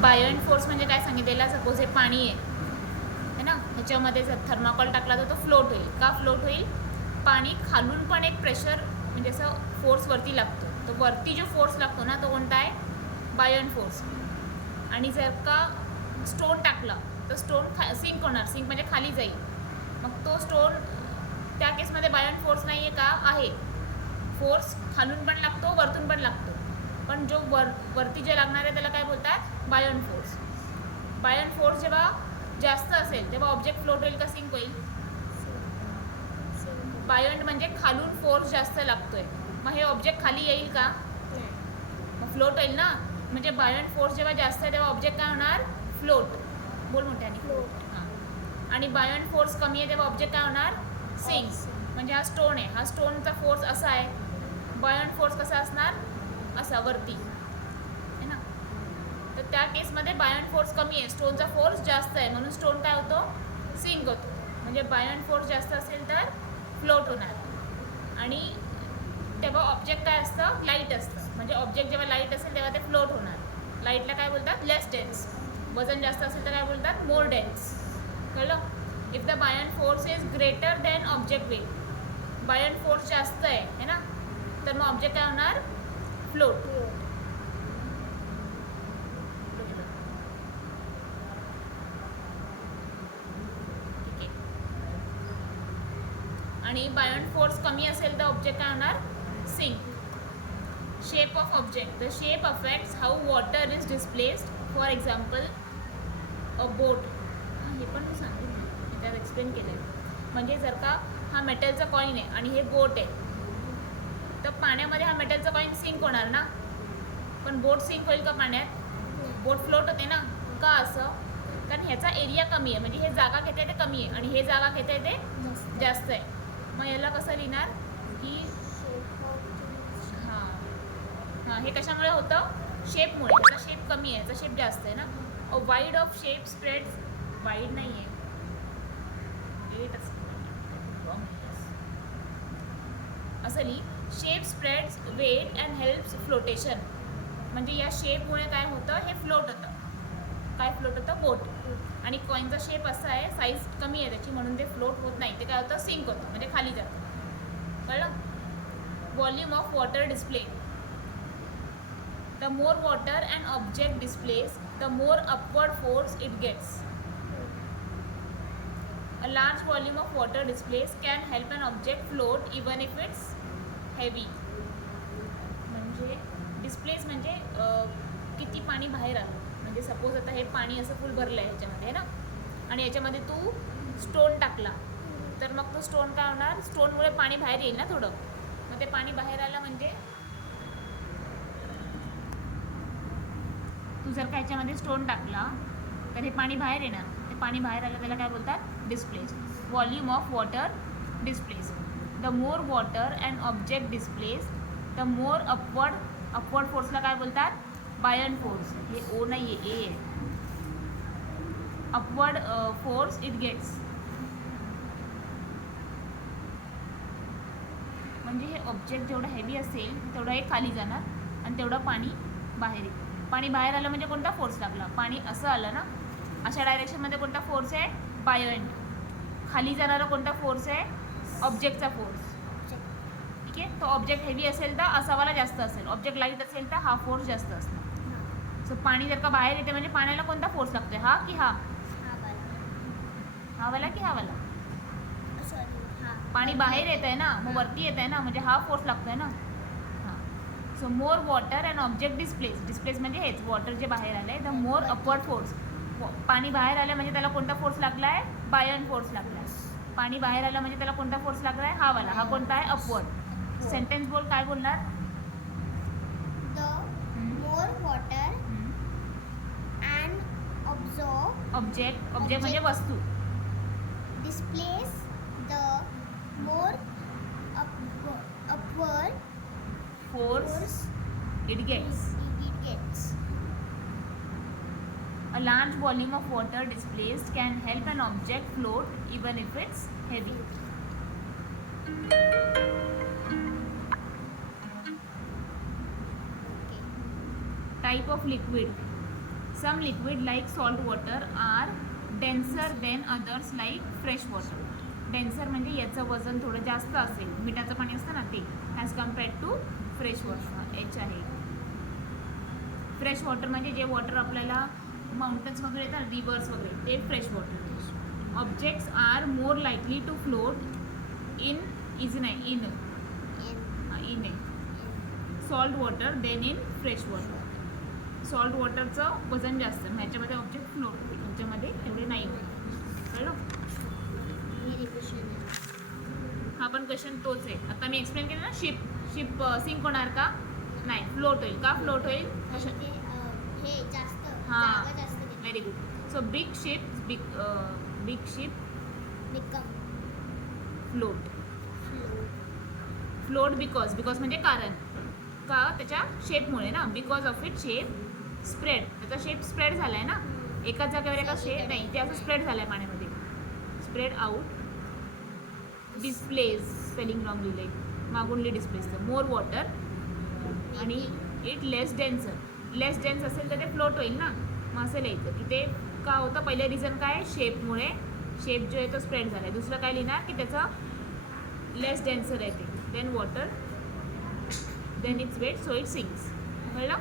बायोएंट force म्हणजे काय सांगितलेला, सपोज हे पाणी आहे ना, ह्याच्यामध्ये जर थर्माकोल टाकला तर तो फ्लोट होईल. का फ्लोट होईल? पाणी खालून पण एक प्रेशर म्हणजे असं फोर्स वरती लागतो. तो वरती जो फोर्स लागतो ना तो कोणता आहे? बायोएंट फोर्स. आणि जर का स्टोन टाकला तर स्टोन सिंक होणार. सिंक म्हणजे खाली जाईल. मग तो स्टोन त्या केसमध्ये बायोएंट फोर्स नाही आहे का? आहे. फोर्स खालून पण लागतो, वरतून पण लागतो. पण जो वरती जे लागणार आहे त्याला काय बोलतात? Buoyant force. बायोएंट फोर्स जेव्हा जास्त असेल तेव्हा ऑब्जेक्ट फ्लोट होईल का सिंक होईल? बायोएंट म्हणजे खालून फोर्स जास्त लागतोय. मग हे ऑब्जेक्ट खाली येईल का? मग फ्लोट होईल ना. म्हणजे बायोएंट फोर्स जेव्हा जास्त आहे तेव्हा ऑब्जेक्ट काय होणार? फ्लोट. बोल मोठ्याने. हां. आणि बायोएंट फोर्स कमी आहे तेव्हा ऑब्जेक्ट काय होणार? सिंक. म्हणजे हा स्टोन आहे. हा स्टोनचा फोर्स असा आहे. बायोएंट फोर्स कसा असणार? असा वरती आहे ना. तर त्या केसमध्ये बायोएंट फोर्स कमी आहे, स्टोनचा फोर्स जास्त आहे, म्हणून स्टोन काय होतो? सिंक होतो. म्हणजे बायोएंट फोर्स जास्त असेल तर फ्लोट होणार. आणि तेव्हा ऑब्जेक्ट काय असतं? लाईट असतं. म्हणजे ऑब्जेक्ट जेव्हा लाईट असेल तेव्हा ते फ्लोट होणार. लाईटला काय बोलतात? Less dense. वजन जास्त असेल तर काय बोलतात? More dense. कळलं? If the buoyant force is greater than object weight, buoyant force जास्त आहे ना, तर मग ऑब्जेक्ट काय होणार? फ्लोट. ठीक आहे. आणि बायोएंट फोर्स कमी असेल तर ऑब्जेक्ट काय होणार? Sink. Shape of object. The shape affects how water is displaced. For example a boat. हे पण मी सांगितलं, त्यात एक्सप्लेन केलं आहे. म्हणजे जर का हा मेटलचा कॉईन आहे आणि हे बोट आहे, तर पाण्यामध्ये हा मेटलचा कॉईन सिंक होणार ना. पण बोट सिंक होईल का पाण्यात? बोट फ्लोट होते ना. का असं? कारण ह्याचा एरिया कमी आहे, म्हणजे हे जागा घेते ते कमी आहे आणि हे जागा घेते ते जास्त आहे. मग याला कसं लिहिणार की हां हां, हे कशामुळे होतं? शेपमुळे. याचा शेप कमी आहे, याचा शेप जास्त आहे ना. A wide of shape spreads. Wide नाही आहे, असं लिही. Shape spreads weight and helps flotation. म्हणजे या शेपमुळे काय होतं? हे फ्लोट होतं. काय फ्लोट होतं? बोट. आणि कॉईनचा शेप असा आहे, साईज कमी आहे त्याची, म्हणून ते फ्लोट होत नाही. ते काय होतं? सिंक होतं, म्हणजे खाली जातं. कळलं? Volume of water display. The more water and object displace, the more upward force it gets. A large volume of water displaced can help an object float even if it's heavy. म्हणजे displace म्हणजे किती पाणी बाहेर आलं. म्हणजे suppose आता हे पाणी असं फुल भरलं आहे ह्याच्यामध्ये ना, आणि याच्यामध्ये तू स्टोन टाकला, तर मग तो स्टोन काय होणार? स्टोनमुळे पाणी बाहेर येईल ना थोडं. मग ते पाणी बाहेर आलं म्हणजे तू जर का ह्याच्यामध्ये स्टोन टाकला तर हे पाणी बाहेर येणार. ते पाणी बाहेर आलं त्याला काय बोलतात? Displace. Volume of water displace. The more water and object displace, the more upward फोर्सला काय बोलतात? Buoyant force. हे ओ नाही आहे, ए आहे. Upward force it gets. म्हणजे हे ऑब्जेक्ट जेवढं हेवी असेल तेवढं हे खाली जाणार आणि तेवढं पाणी बाहेर येईल. पाणी बाहेर आलं म्हणजे कोणता फोर्स लागला? पाणी असं आलं ना, अशा डायरेक्शनमध्ये कोणता फोर्स आहे? बायोएंट. खाली जाणारा कोणता फोर्स आहे? ऑब्जेक्टचा फोर्स. ठीक आहे. तो ऑब्जेक्ट हेवी असेल तर असावाला जास्त असेल, ऑब्जेक्ट लाईट असेल तर हा फोर्स जास्त असणार. सो पाणी जर का बाहेर येते म्हणजे पाण्याला कोणता फोर्स लागतोय? हा की हा? हा वाला की हा वाला? पाणी बाहेर येत आहे ना, मग वरती येत आहे ना, म्हणजे हा फोर्स लागतोय ना. हां. So more water and object displace. Displace म्हणजे हेच वॉटर जे बाहेर आलं आहे. The more upward force. पाणी बाहेर आलं म्हणजे त्याला कोणता फोर्स लागला आहे? बायोएंट फोर्स लागला आहे. पाणी बाहेर आलं म्हणजे त्याला कोणता फोर्स लागला आहे? हा वाला. हा कोणता आहे? अपवर्ड. सेंटेन्स बोल, काय बोलणार? The more water and object म्हणजे वस्तू. displace, the more upward force it gets. it gets. A large volume of water displaced can help an object float even if it's heavy. Type of liquid. Some liquid like salt water are denser than others like fresh water. Denser म्हणजे याचं वजन थोडं जास्त असेल, मिठाचं पाणी असतं ना ते, as compared to fresh water. एच आहे. फ्रेश वॉटर म्हणजे जे वॉटर आपल्याला माउंटन्स वगैरे येतात, रिव्हर्स वगैरे, ते fresh water. Objects are more likely to float in नाही in In. Salt water than in fresh water. Salt वॉटरचं वजन जास्त, ह्याच्यामध्ये ऑब्जेक्ट फ्लोट होईल, ह्याच्यामध्ये एवढे नाही होईल. कळलं? Very question आहे. हा पण क्वेश्चन तोच आहे. आता मी एक्सप्लेन केलं ना, शिप सिंक होणार का? नाही, फ्लोट होईल. का फ्लोट होईल? आणि ते हे जास्त हां. जागा जास्त घेते. Very good. So big ship Become float. float. Float because म्हणजे कारण का, त्याच्या शेपमुळे ना, because of it shape spread. त्याचा शेप स्प्रेड झाला आहे ना, एकाच जागेवर एका शेप नाही, ते असं स्प्रेड झालं आहे पाण्यामध्ये. Spread out. Displace spelling wrong लिहिलं आहे, मागून डिस्प्लेसचं. मोर वॉटर आणि इट लेस डेन्स असेल तर ते फ्लोट होईल ना. मग असं लिहायचं की ते का होतं. पहिले रिझन काय, शेपमुळे. शेप जो आहे तो स्प्रेड झाला आहे. दुसरं काय लिहिणार की त्याचं लेस डेन्सर आहे ते. Then water, then its weight, so it sinks. कळलं?